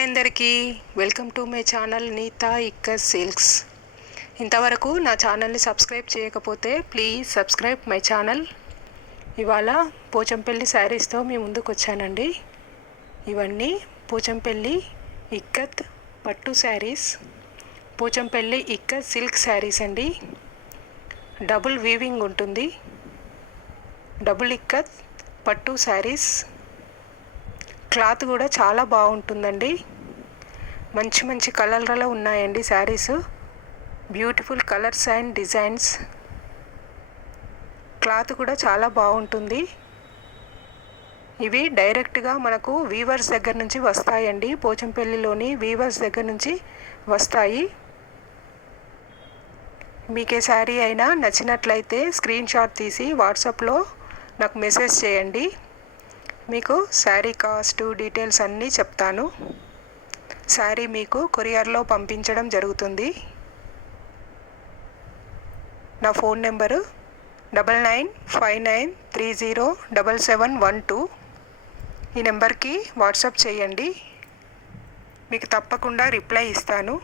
Hi అందరికీ, welcome to my channel Neeta ikkat silks. ఇంతవరకు నా ఛానల్ని సబ్స్క్రైబ్ చేయకపోతే ప్లీజ్ సబ్స్క్రైబ్ మై ఛానల్. ఇవాళ పోచంపల్లి శారీస్తో మీ ముందుకు వచ్చానండి. ఇవన్నీ పోచంపల్లి ఇక్కత్ పట్టు శారీస్, పోచంపల్లి ఇక్కత్ సిల్క్ శారీస్ అండి. డబుల్ వీవింగ్ ఉంటుంది. డబుల్ ఇక్కత్ పట్టు శారీస్. క్లాత్ కూడా చాలా బాగుంటుందండి. మంచి మంచి కలర్లలో ఉన్నాయండి saris. Beautiful colours and designs. Cloth కూడా చాలా బాగుంటుంది. ఇవి డైరెక్ట్గా మనకు వీవర్స్ దగ్గర నుంచి వస్తాయండి. పోచంపల్లిలోని వీవర్స్ దగ్గర నుంచి వస్తాయి. మీకే శారీ అయినా నచ్చినట్లయితే స్క్రీన్ షాట్ తీసి వాట్సాప్లో నాకు మెసేజ్ చేయండి. మీకు శారీ కాస్ట్ డీటెయిల్స్ అన్నీ చెప్తాను. శారీ మీకు కొరియర్లో పంపించడం జరుగుతుంది. నా ఫోన్ నెంబరు 9959307712. ఈ నెంబర్కి వాట్సాప్ చేయండి. మీకు తప్పకుండా రిప్లై ఇస్తాను.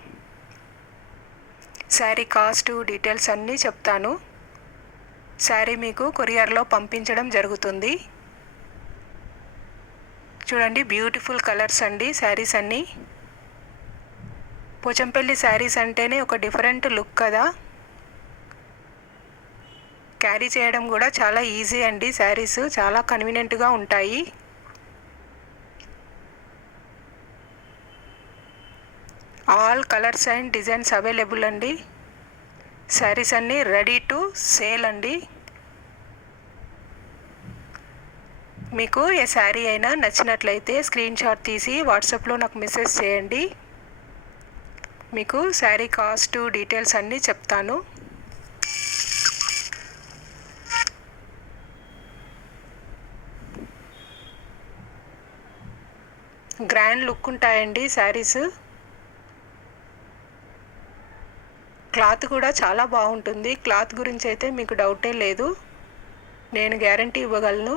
శారీ కాస్ట్ డీటెయిల్స్ అన్నీ చెప్తాను. శారీ మీకు కొరియర్లో పంపించడం జరుగుతుంది. చూడండి, బ్యూటిఫుల్ కలర్స్ అండి శారీస్ అన్నీ. పోచంపల్లి శారీస్ అంటేనే ఒక డిఫరెంట్ లుక్ కదా. క్యారీ చేయడం కూడా చాలా ఈజీ అండి. శారీస్ చాలా కన్వీనియంట్గా ఉంటాయి. All colours and designs available అండి. శారీస్ అన్నీ రెడీ టు సేల్ అండి. మీకు ఏ శారీ అయినా నచ్చినట్లయితే స్క్రీన్ షాట్ తీసి వాట్సాప్లో నాకు మెసేజ్ చేయండి. మీకు శారీ కాస్ట్ డీటెయిల్స్ అన్నీ చెప్తాను. గ్రాండ్ లుక్ ఉంటాయండి శారీస్. క్లాత్ కూడా చాలా బాగుంటుంది. క్లాత్ గురించి అయితే మీకు డౌటే లేదు, నేను గ్యారంటీ ఇవ్వగలను.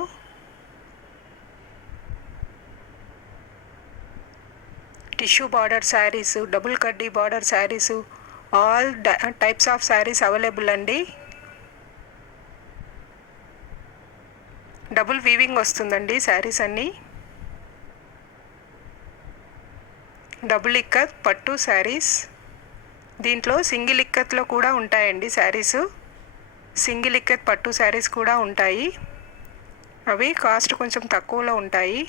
టిష్యూ బార్డర్ శారీస్, డబుల్ కడ్డీ border saris, all types of saris available అండి. డబుల్ వీవింగ్ వస్తుందండి శారీస్ అన్నీ. డబుల్ ఇక్కత్ పట్టు శారీస్. దీంట్లో సింగిల్ ఇక్కత్లో కూడా ఉంటాయండి శారీస్. సింగిల్ ఇక్కత్ పట్టు శారీస్ కూడా ఉంటాయి. అవి కాస్ట్ కొంచెం తక్కువలో ఉంటాయి.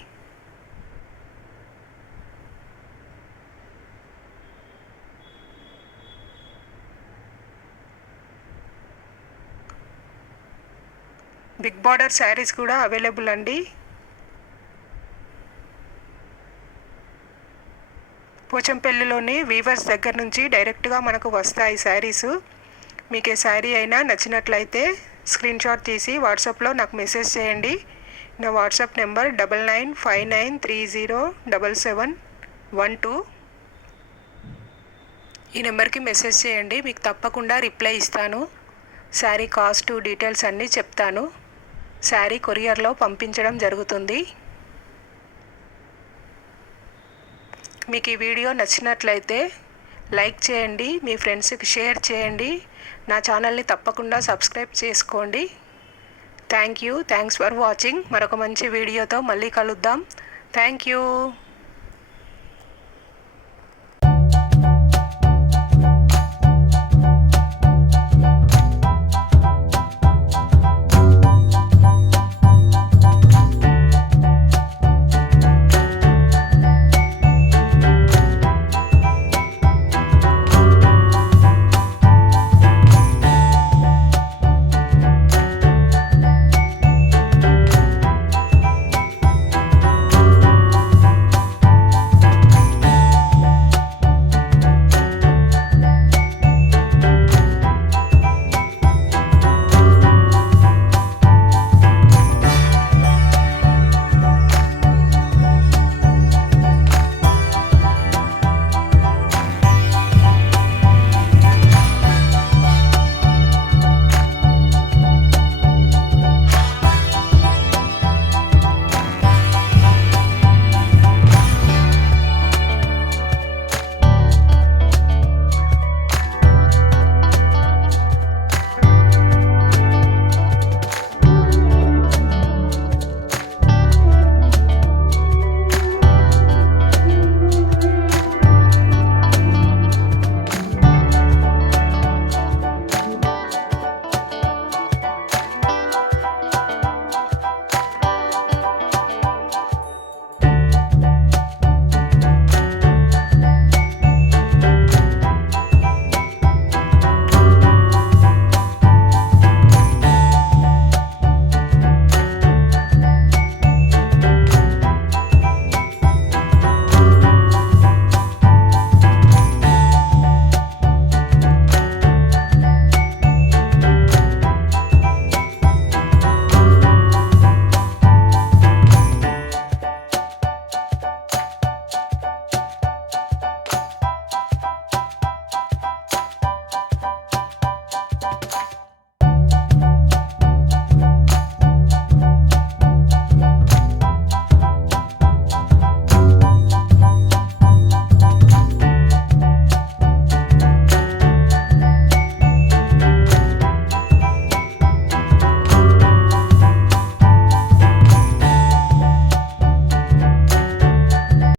బిగ్ బార్డర్ శారీస్ కూడా అవైలబుల్ అండి. పోచంపల్లిలోని వీవర్స్ దగ్గర నుంచి డైరెక్ట్గా మనకు వస్తాయి శారీస్. మీకు ఏ శారీ అయినా నచ్చినట్లయితే స్క్రీన్ షాట్ తీసి వాట్సాప్లో నాకు మెసేజ్ చేయండి. నా వాట్సాప్ నెంబర్ 9959307712. ఈ నెంబర్కి మెసేజ్ చేయండి. మీకు తప్పకుండా రిప్లై ఇస్తాను. శారీ కాస్ట్ డీటెయిల్స్ అన్నీ చెప్తాను. శారీ కొరియర్లో పంపించడం జరుగుతుంది. మీకు ఈ వీడియో నచ్చినట్లయితే లైక్ చేయండి, మీ ఫ్రెండ్స్కి షేర్ చేయండి. నా ఛానల్ని తప్పకుండా సబ్స్క్రైబ్ చేసుకోండి. Thanks for watching. మరొక మంచి వీడియోతో మళ్ళీ కలుద్దాం. Thank you.